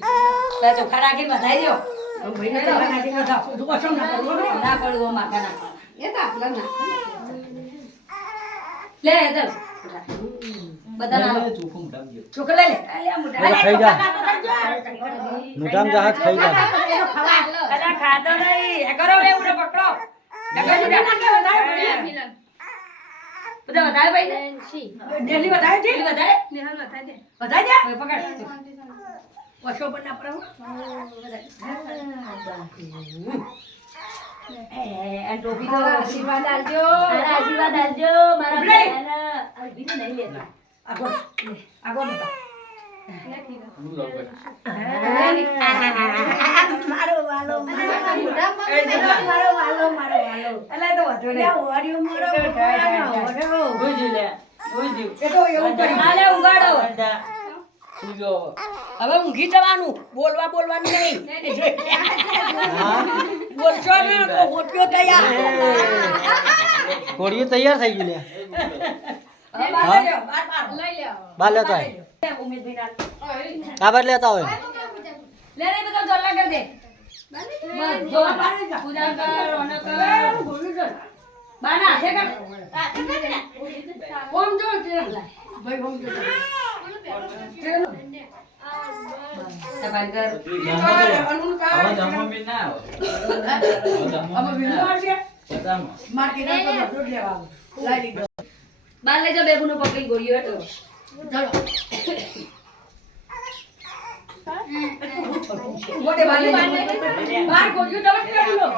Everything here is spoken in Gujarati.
પેલા ચોખા રાખીને વધાઈ દ્યો. ભાઈને ચોખા રાખીને વધાવો. ના પડવું માથા નાખવાના. લે હેતલ. બધા ના લો. જા. જા. મોટામાં જહાજ ખાઈ જા. એ ભાઈ. બધા વધારે ભાઈ ને? ડેલી વધારે છે? ડેલી વધારે? વધારે? હવે પકડ. વસો પણ ના પડે તો આશીર્વાદ આલજો આશીર્વાદ આલજો મારા બીજું નહીં લેતા. આગળ, લે, આગળ મારો વાલો, મારો વાલો. મારો વાલો, મારો વાલો. અલા, એ તો વાંધો નહીં. એ તો એવું કર્યું. ઉગાડો. હવે ઊંઘી જવાનું? બોલવા બોલવાનું નહીં. બોલશો ને તો હોટ્યો તૈયાર. કોળીઓ તૈયાર થઈ ગઈ લે. બાર લેતા હોય. કાબર લેતા હોય. લે રે બધા જલ્લા કર દે. પૂજા કર રોનક કર. બાના કર. ઓમ જો ભાઈ ઓમ જો ના બાર લેજો બેગુનો પકડી ગોળીઓ હેઠો મોટે બાર લેજો બાર ગોળીઓ તમે કેમ લો